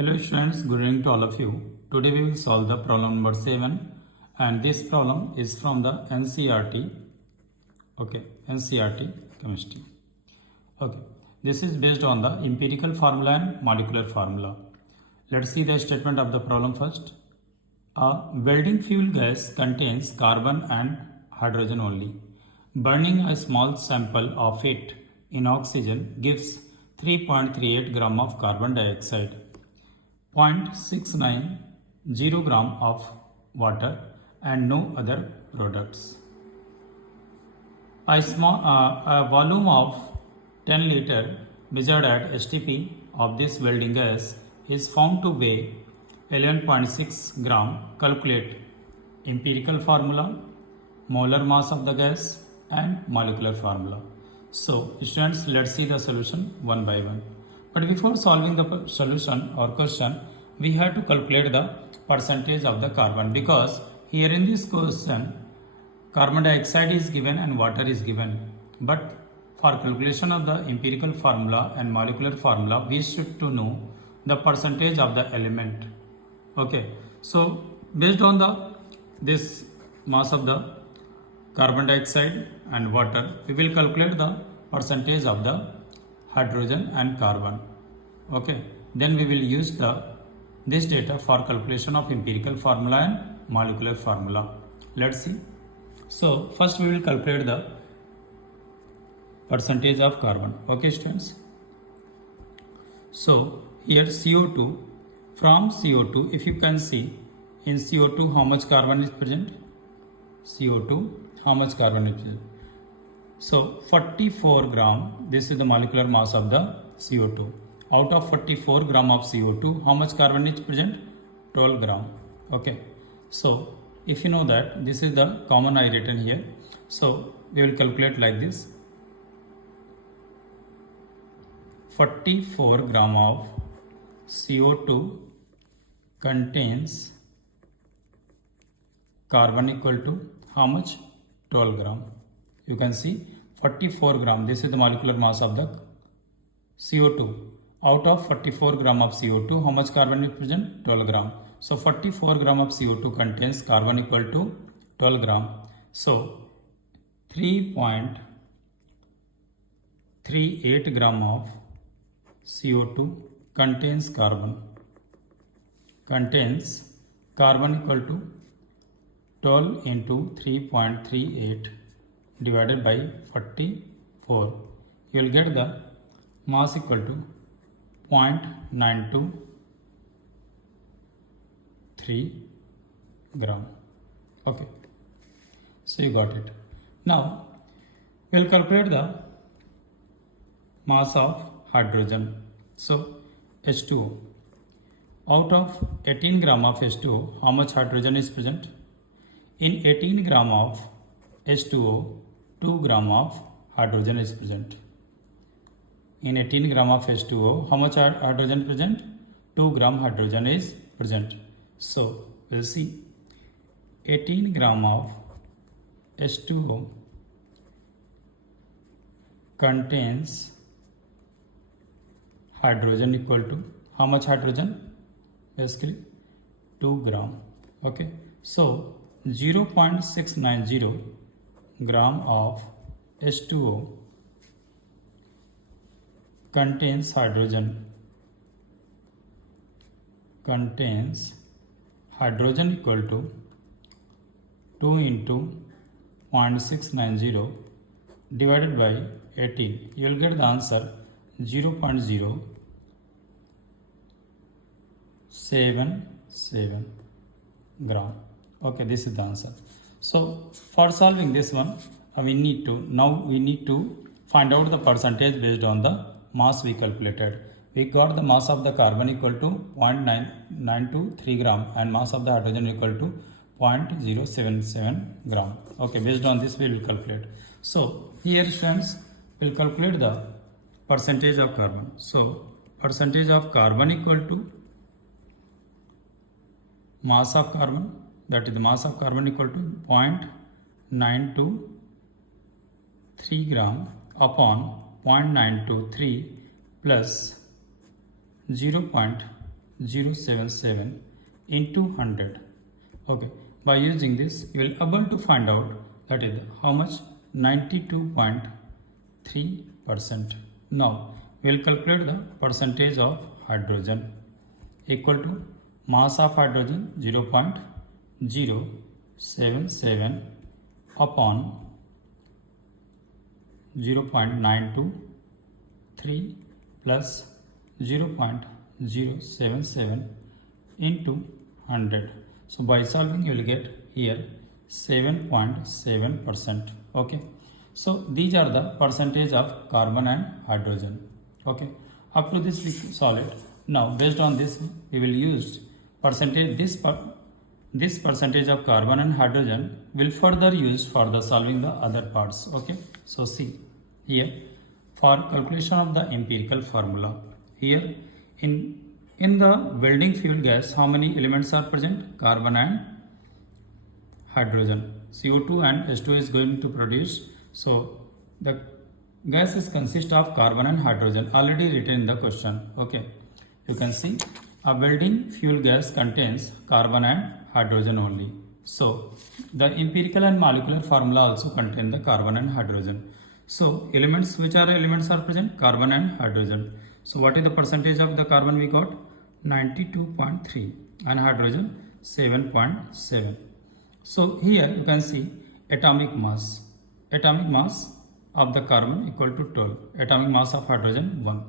Hello students, good evening to all of you. Today we will solve the problem number 7 and this problem is from the ncert. ncert chemistry. This is based on the empirical formula and molecular formula. Let's see the statement of the problem first. A welding fuel gas contains carbon and hydrogen only. Burning a small sample of it in oxygen gives 3.38 gram of carbon dioxide, 0.690 gram of water and no other products. A volume of 10 liter measured at STP of this welding gas is found to weigh 11.6 gram. Calculate empirical formula, molar mass of the gas and molecular formula. So students, let's see the solution one by one. But before solving the solution or question, we have to calculate the percentage of the carbon, because here in this question carbon dioxide is given and water is given. But for calculation of the empirical formula and molecular formula, we should to know the percentage of the element. So based on this mass of the carbon dioxide and water, we will calculate the percentage of the hydrogen and carbon. Then we will use this data for calculation of empirical formula and molecular formula. Let's see. So first we will calculate the percentage of carbon. Students, so here CO2, from CO2, if you can see in CO2 how much carbon is present, CO2 how much carbon is present. So 44 gram, this is the molecular mass of the CO2. Out of 44 gram of CO2, how much carbon is present? 12 gram. So if you know that this is the common I written here, so we will calculate like this. 44 gram of CO2 contains carbon equal to how much? 12 gram. You can see 44 gram, this is the molecular mass of the CO2. Out of 44 gram of CO2, how much carbon is present? 12 gram. So 44 gram of CO2 contains carbon equal to 12 gram. So 3.38 gram of CO2 contains carbon equal to 12 into 3.38 divided by 44. You will get the mass equal to 0.923 gram. So you got it. Now we will calculate the mass of hydrogen. So H2O. Out of 18 gram of H2O, how much hydrogen is present? In 18 gram of H2O, 2 gram of hydrogen is present. In 18 gram of H2O, how much hydrogen present? 2 gram hydrogen is present. So we'll see 18 gram of H2O contains hydrogen equal to how much hydrogen? Basically 2 gram. So 0.690 gram of H2O contains hydrogen equal to 2 into 0.690 divided by 18. You will get the answer 0.077 gram. This is the answer. So for solving this one, we need to find out the percentage based on the mass we calculated. We got the mass of the carbon equal to 0.923 gram and mass of the hydrogen equal to 0.077 gram. Based on this we will calculate. So here students will calculate the percentage of carbon. So percentage of carbon equal to mass of carbon, that is the mass of carbon equal to 0.923 gram upon 0.923 plus 0.077 into 100. Okay, by using this you will able to find out that is how much 92.3%. Now we will calculate the percentage of hydrogen equal to mass of hydrogen 0.077 upon 0.923 plus 0.077 into 100. So by solving you will get here 7.7%. Okay, so these are the percentage of carbon and hydrogen. Okay, up to this we solve it. Now based on this we will use percentage, this percentage of carbon and hydrogen will further use for the solving the other parts. Okay, so see here for calculation of the empirical formula, here in the welding fuel gas how many elements are present? Carbon and hydrogen. CO2 and H2 is going to produce. So the gas is consist of carbon and hydrogen, already written in the question. Okay, you can see a welding fuel gas contains carbon and hydrogen only. So the empirical and molecular formula also contain the carbon and hydrogen. So elements, which are elements are present? Carbon and hydrogen. So what is the percentage of the carbon we got? 92.3 and hydrogen 7.7. So here you can see atomic mass. Atomic mass of the carbon equal to 12. Atomic mass of hydrogen 1.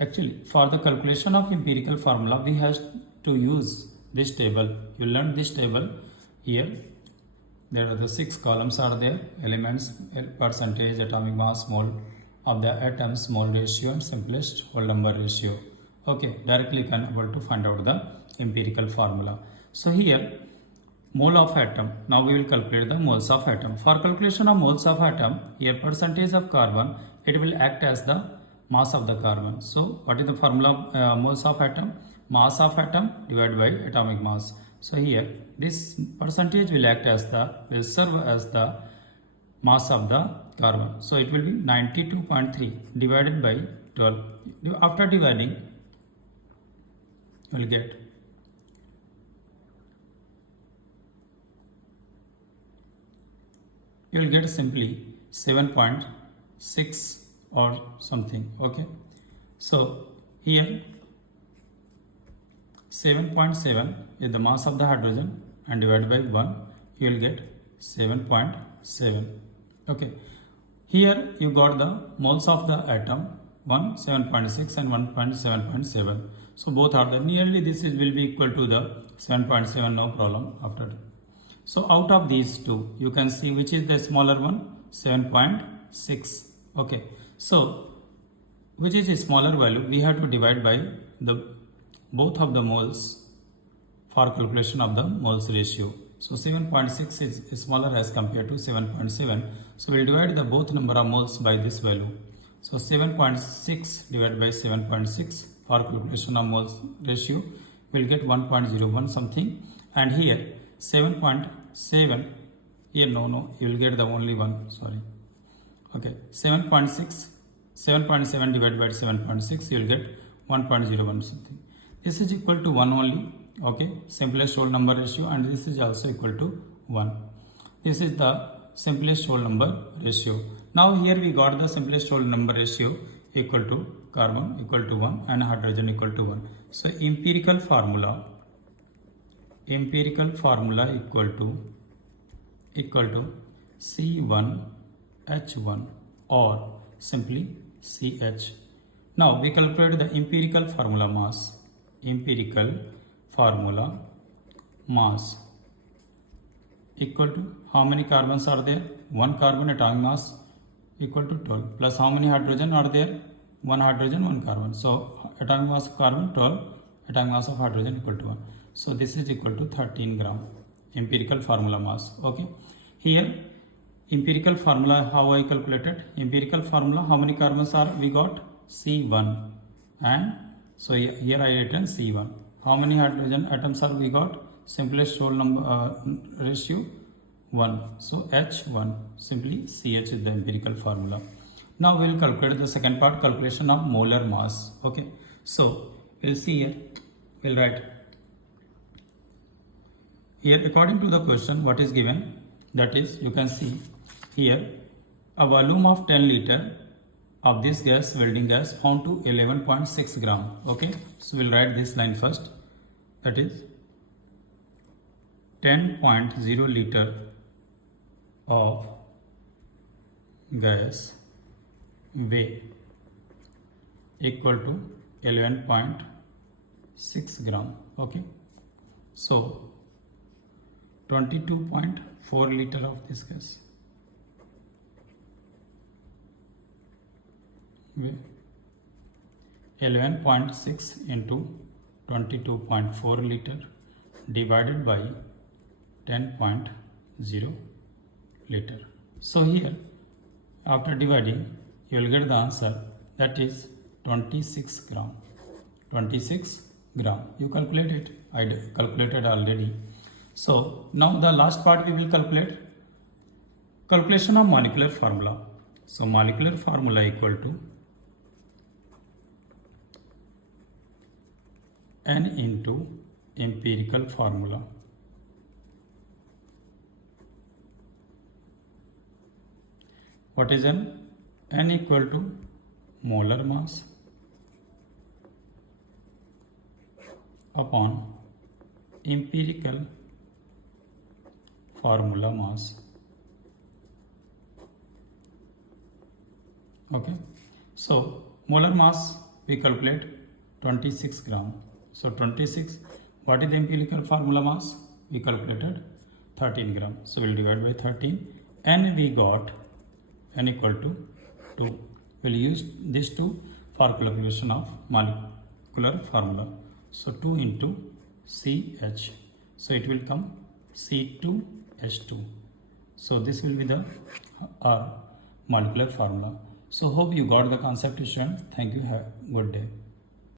Actually for the calculation of empirical formula we have to use this table. You learn this table here. There are the 6 columns are there: elements, percentage, atomic mass, mole of the atoms, mole ratio and simplest whole number ratio. Okay, directly you can able to find out the empirical formula. So here mole of atom, now we will calculate the moles of atom. For calculation of moles of atom, here percentage of carbon, it will act as the mass of the carbon. So what is the formula of moles of atom? Mass of atom divided by atomic mass. So here this percentage will act as the, will serve as the mass of the carbon. So it will be 92.3 divided by 12. After dividing you will get simply 7.6 or something. Okay, so here 7.7 is the mass of the hydrogen and divided by 1 you will get 7.7. Okay, here you got the moles of the atom, one 7.6 and 1.7.7. So both are the nearly, this is will be equal to the 7.7, no problem after that. So out of these two you can see which is the smaller one, 7.6. Okay, so which is a smaller value we have to divide by the both of the moles for calculation of the moles ratio. So 7.6 is smaller as compared to 7.7. So we will divide the both number of moles by this value. So 7.6 divided by 7.6 for calculation of moles ratio we will get 1.01 something, and here 7.7, here no you will get the only one, sorry. Okay, 7.7 divided by 7.6 you will get 1.01 something. This is equal to 1 only. Okay, simplest whole number ratio, and this is also equal to 1. This is the simplest whole number ratio. Now here we got the simplest whole number ratio equal to carbon equal to 1 and hydrogen equal to 1. So empirical formula equal to C1H1 or simply CH. Now we calculate the empirical formula mass. Empirical formula mass equal to how many carbons are there? 1 carbon, atomic mass equal to 12, plus how many hydrogen are there? 1 hydrogen, 1 carbon. So atomic mass of carbon 12, atomic mass of hydrogen equal to 1. So this is equal to 13 gram. Empirical formula mass. Okay, here empirical formula, how I calculated? Empirical formula, how many carbons are we got? C1, and so here I written C1. How many hydrogen atoms are we got? Simplest whole number ratio 1. So H1, simply CH is the empirical formula. Now we will calculate the second part, calculation of molar mass. Okay, so we'll see here. We'll write here according to the question what is given, that is you can see here a volume of 10 liter of this gas, welding gas, found to 11.6 gram. Okay, so we'll write this line first, that is 10.0 liter of gas weigh equal to 11.6 gram. Okay, so 22.4 liter of this gas weigh 11.6 into 22.4 liter divided by 10.0 liter. So here after dividing you will get the answer, that is 26 gram. 26 gram. You calculate it. I calculated already. So now the last part we will calculate. Calculation of molecular formula. So molecular formula equal to N into empirical formula. What is N? N equal to molar mass upon empirical formula mass. Okay, so molar mass we calculate 26 gram. So 26, what is the empirical formula mass? We calculated 13 gram. So we'll divide by 13 and we got N equal to 2. We'll use this 2 for calculation of molecular formula. So 2 into CH. So it will come C2H2. So this will be the molecular formula. So hope you got the concept, students. Thank you. Have a good day.